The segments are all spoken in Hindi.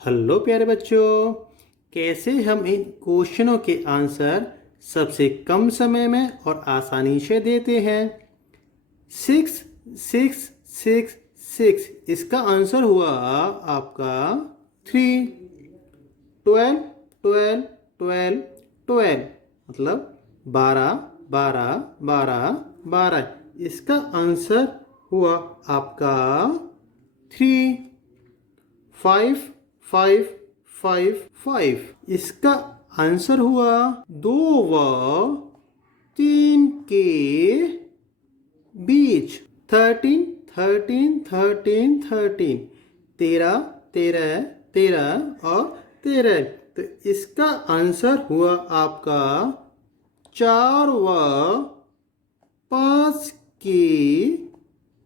हेलो प्यारे बच्चों, कैसे हम इन क्वेश्चनों के आंसर सबसे कम समय में और आसानी से देते हैं। 6 6 6 6 इसका आंसर हुआ आपका 3। 12 12 12 12 मतलब 12 12 12 12 इसका आंसर हुआ आपका 3। 5 5 5 5 इसका आंसर हुआ 2 व 3 के बीच। 13 13 13 13 13 13 13 और 13। तो इसका आंसर हुआ आपका 4 व 5 के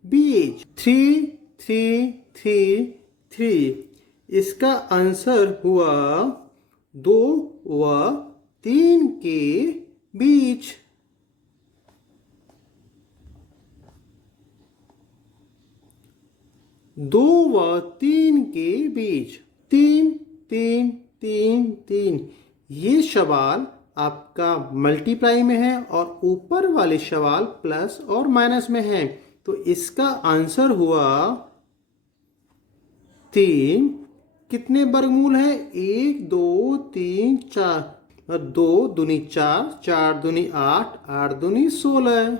बीच। 3 3 3 3 इसका आंसर हुआ 2 व 3 के बीच। 2 व 3 के बीच। 3 3 3 3 ये सवाल आपका मल्टीप्लाई में है और ऊपर वाले सवाल प्लस और माइनस में है। तो इसका आंसर हुआ 3। कितने वर्गमूल है? 1 2 3 4 और 2 दूनी 4, 4 दूनी 8, 8 दूनी 16।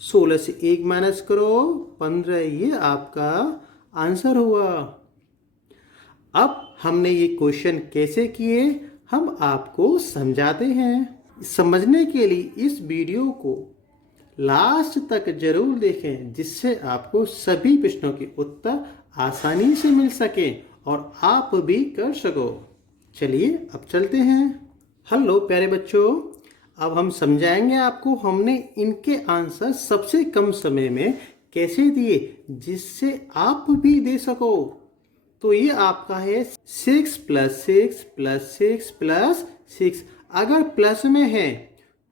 16 से 1 माइनस करो 15। ये आपका आंसर हुआ। अब हमने ये क्वेश्चन कैसे किए हम आपको समझाते हैं। समझने के लिए इस वीडियो को लास्ट तक जरूर देखें, जिससे आपको सभी प्रश्नों के उत्तर आसानी से मिल सके और आप भी कर सको। चलिए अब चलते हैं। हेलो प्यारे बच्चों, अब हम समझाएंगे आपको हमने इनके आंसर सबसे कम समय में कैसे दिए, जिससे आप भी दे सको। तो ये आपका है 6 + 6 + 6 + 6। अगर प्लस में है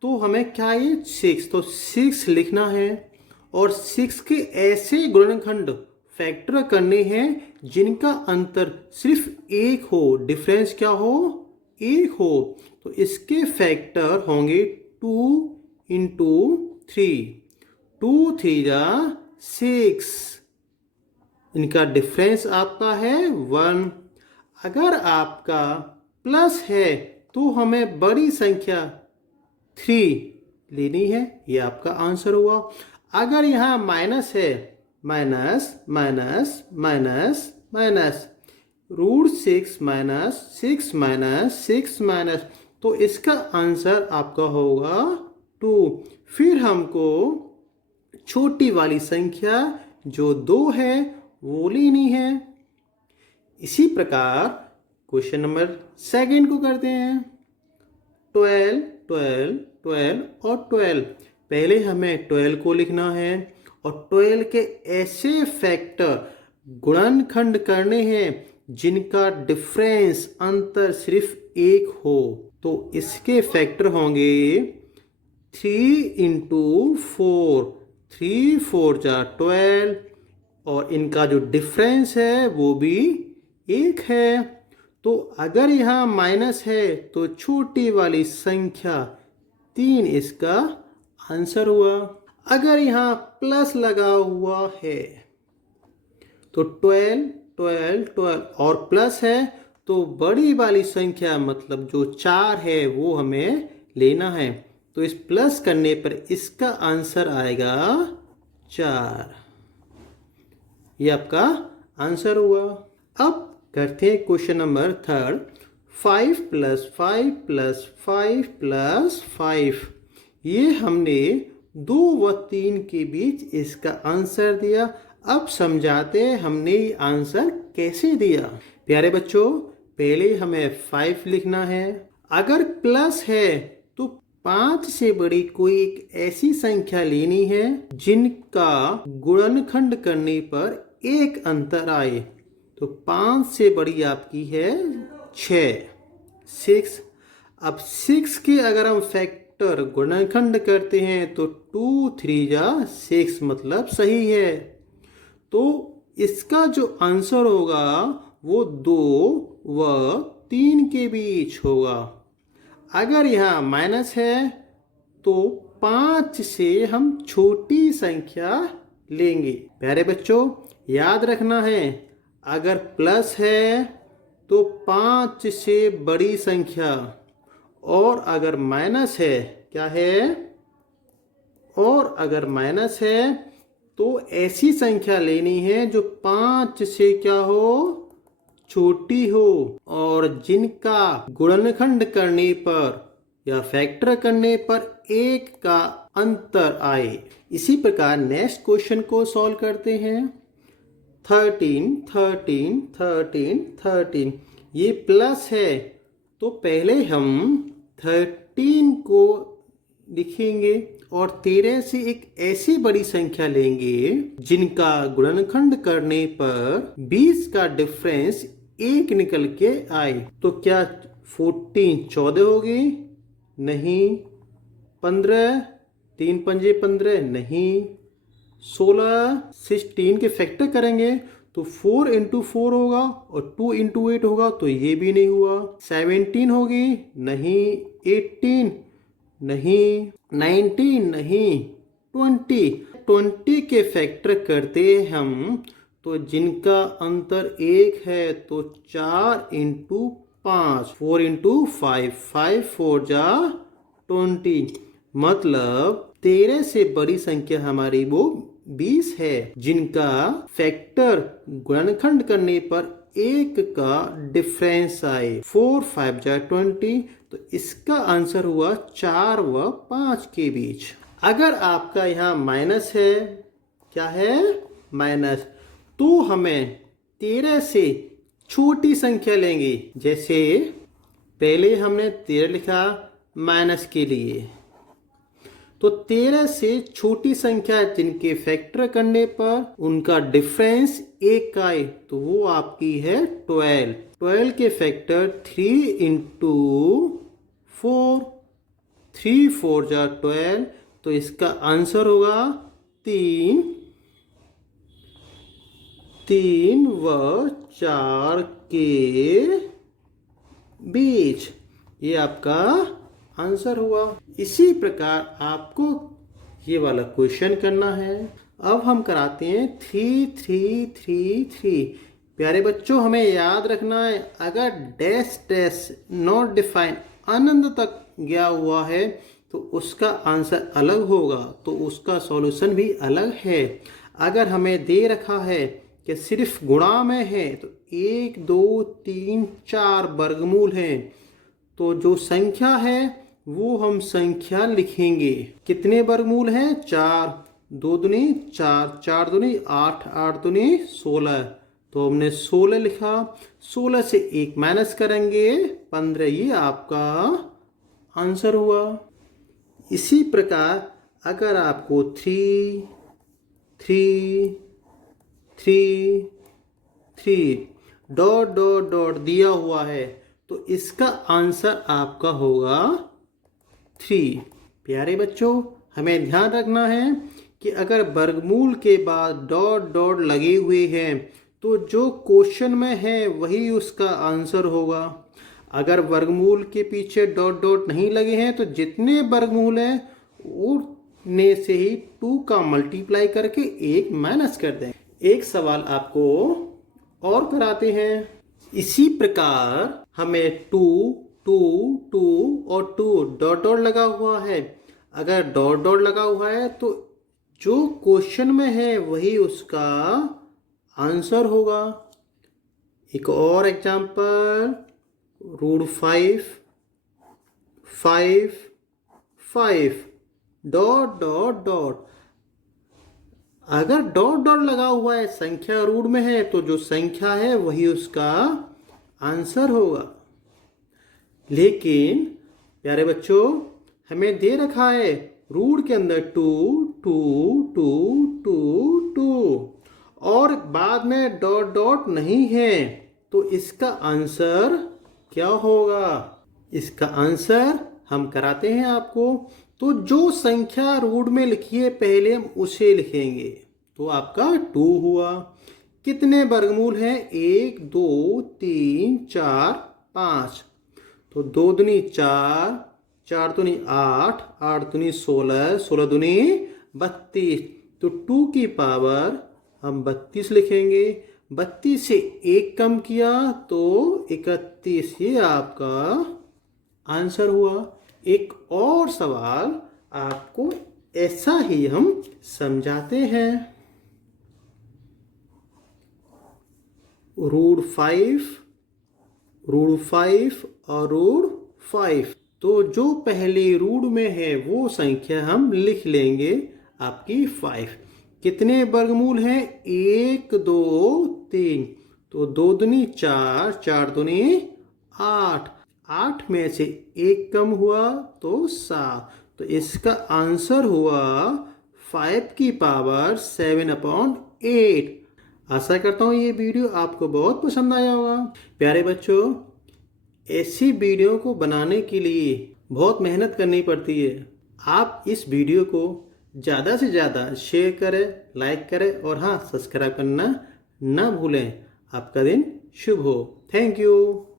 तो हमें क्या है 6, तो 6 लिखना है और 6 के ऐसे गुणनखंड फैक्टर करने हैं जिनका अंतर सिर्फ 1 हो, डिफरेंस क्या हो 1 हो। तो इसके फैक्टर होंगे 2 × 3। 2 3 6। इनका डिफरेंस आपका है 1। अगर आपका प्लस है तो हमें बड़ी संख्या 3 लेनी है। ये आपका आंसर हुआ। अगर यहाँ माइनस है, minus minus minus minus √6 minus 6 minus 6 minus, तो इसका आंसर आपका होगा 2। फिर हमको छोटी वाली संख्या जो 2 है वो लेनी है। इसी प्रकार क्वेश्चन नंबर 2 को करते हैं। 12 12 12 और 12। पहले हमें 12 को लिखना है और 12 के ऐसे फैक्टर गुणनखंड करने हैं जिनका डिफरेंस अंतर सिर्फ 1 हो। तो इसके फैक्टर होंगे 3 × 4। 3 4 12 और इनका जो डिफरेंस है वो भी 1 है। तो अगर यहाँ माइनस है तो छोटी वाली संख्या 3 इसका आंसर हुआ। अगर यहाँ प्लस लगा हुआ है तो 12 12 12 और प्लस है तो बड़ी वाली संख्या मतलब जो 4 है वो हमें लेना है। तो इस प्लस करने पर इसका आंसर आएगा 4। ये आपका आंसर हुआ। अब करते हैं क्वेश्चन नंबर 3। 5 + 5 + 5 + 5। ये हमने 2 व 3 के बीच इसका आंसर दिया। अब समझाते हैं हमने ये आंसर कैसे दिया। प्यारे बच्चों, पहले हमें 5 लिखना है। अगर प्लस है तो 5 से बड़ी कोई एक ऐसी संख्या लेनी है जिनका गुणनखंड करने पर 1 अंतर आए। तो 5 से बड़ी आपकी है 6 6। अब 6 के अगर हम फैक्टर गुणनखंड करते हैं तो 2 3 6 मतलब सही है। तो इसका जो आंसर होगा वो 2 व 3 के बीच होगा। अगर यहाँ माइनस है तो 5 से हम छोटी संख्या लेंगे। प्यारे बच्चों, याद रखना है, अगर प्लस है तो 5 से बड़ी संख्या, और अगर माइनस है, क्या है, और अगर माइनस है तो ऐसी संख्या लेनी है जो 5 से क्या हो, छोटी हो, और जिनका गुणनखंड करने पर या फैक्टर करने पर 1 का अंतर आए। इसी प्रकार नेक्स्ट क्वेश्चन को सॉल्व करते हैं। 13, 13, 13, 13, ये प्लस है तो पहले हम 13 को लिखेंगे और 13 से एक ऐसी बड़ी संख्या लेंगे जिनका गुणनखंड करने पर 20 का डिफरेंस 1 निकल के आए। तो क्या 14 14 होगी? नहीं। 15 3 पंजे 15 नहीं। 16 16 के फैक्टर करेंगे तो 4 इंटू 4 होगा और 2 इंटू 8 होगा, तो ये भी नहीं हुआ। 17 होगी? नहीं। 18 नहीं। 19 नहीं। 20 के फैक्टर करते हम तो जिनका अंतर 1 है तो 4 इंटू 5, 4 इंटू 5, 5 4 जा 20, मतलब 13 से बड़ी संख्या हमारी वो 20 है जिनका फैक्टर गुणनखंड करने पर 1 का डिफरेंस आए। 4 5 जा 20, तो इसका आंसर हुआ 4 व 5 के बीच। अगर आपका यहाँ माइनस है, क्या है, माइनस, तो हमें 13 से छोटी संख्या लेंगे। जैसे पहले हमने 13 लिखा माइनस के लिए, तो 13 से छोटी संख्या जिनके फैक्टर करने पर उनका डिफरेंस 1 आए तो वो आपकी है 12। 12 के फैक्टर 3 इंटू 4, 3 4 जा 12, तो इसका आंसर होगा 3 व 4 के बीच। ये आपका आंसर हुआ। इसी प्रकार आपको ये वाला क्वेश्चन करना है। अब हम कराते हैं 3 3 3 3। प्यारे बच्चों, हमें याद रखना है, अगर डैश डैश नॉट डिफाइन अनंत तक गया हुआ है तो उसका आंसर अलग होगा, तो उसका सॉल्यूशन भी अलग है। अगर हमें दे रखा है कि सिर्फ गुणा में है तो 1 2 3 4 वर्गमूल हैं, तो जो संख्या है वो हम संख्या लिखेंगे। कितने वर्गमूल हैं? 4। 2 दूनी 4, 4 दूनी 8, 8 दूनी 16, तो हमने 16 लिखा। 16 से 1 माइनस करेंगे 15, ये आपका आंसर हुआ। इसी प्रकार अगर आपको 3 3 3 3 डॉट डॉट डॉट दिया हुआ है तो इसका आंसर आपका होगा 3। प्यारे बच्चों, हमें ध्यान रखना है कि अगर वर्गमूल के बाद डॉट डॉट लगे हुए हैं तो जो क्वेश्चन में है वही उसका आंसर होगा। अगर वर्गमूल के पीछे डॉट डॉट नहीं लगे हैं तो जितने वर्गमूल हैं उनमें से ही 2 का मल्टीप्लाई करके 1 माइनस कर दें। एक सवाल आपको और कराते हैं। इसी प्रकार हमें 2 2 2 और 2 डॉट डॉट लगा हुआ है। अगर डॉट डॉट लगा हुआ है तो जो क्वेश्चन में है वही उसका आंसर होगा। एक और एग्जांपल, √5 5 5 डॉट डॉट डॉट। अगर डॉट डॉट लगा हुआ है, संख्या रूट में है, तो जो संख्या है वही उसका आंसर होगा। लेकिन प्यारे बच्चों, हमें दे रखा है रूट के अंदर 2 2 2 2 2 और बाद में डॉट डॉट नहीं है, तो इसका आंसर क्या होगा? इसका आंसर हम कराते हैं आपको। तो जो संख्या रूट में लिखी है पहले हम उसे लिखेंगे, तो आपका 2 हुआ। कितने वर्गमूल हैं? 1 2 3 4 5। तो 2 दूनी 4, 4 दूनी 8, 8 दूनी 16, 16 दूनी 32। तो 2 की पावर हम 32 लिखेंगे। 32 से 1 कम किया तो 31। ये आपका आंसर हुआ। एक और सवाल आपको ऐसा ही हम समझाते हैं। √5, √5 और √5। तो जो पहले रूट में है वो संख्या हम लिख लेंगे आपकी 5। कितने वर्गमूल हैं? 1 2 3। तो 2 दूनी 4, 4 दूनी 8। 8 में से 1 कम हुआ तो 7। तो इसका आंसर हुआ 5 की पावर 7/8। आशा करता हूँ ये वीडियो आपको बहुत पसंद आया होगा। प्यारे बच्चों, ऐसी वीडियो को बनाने के लिए बहुत मेहनत करनी पड़ती है। आप इस वीडियो को ज़्यादा से ज़्यादा शेयर करें, लाइक करें और हाँ, सब्सक्राइब करना ना भूलें। आपका दिन शुभ हो। Thank you.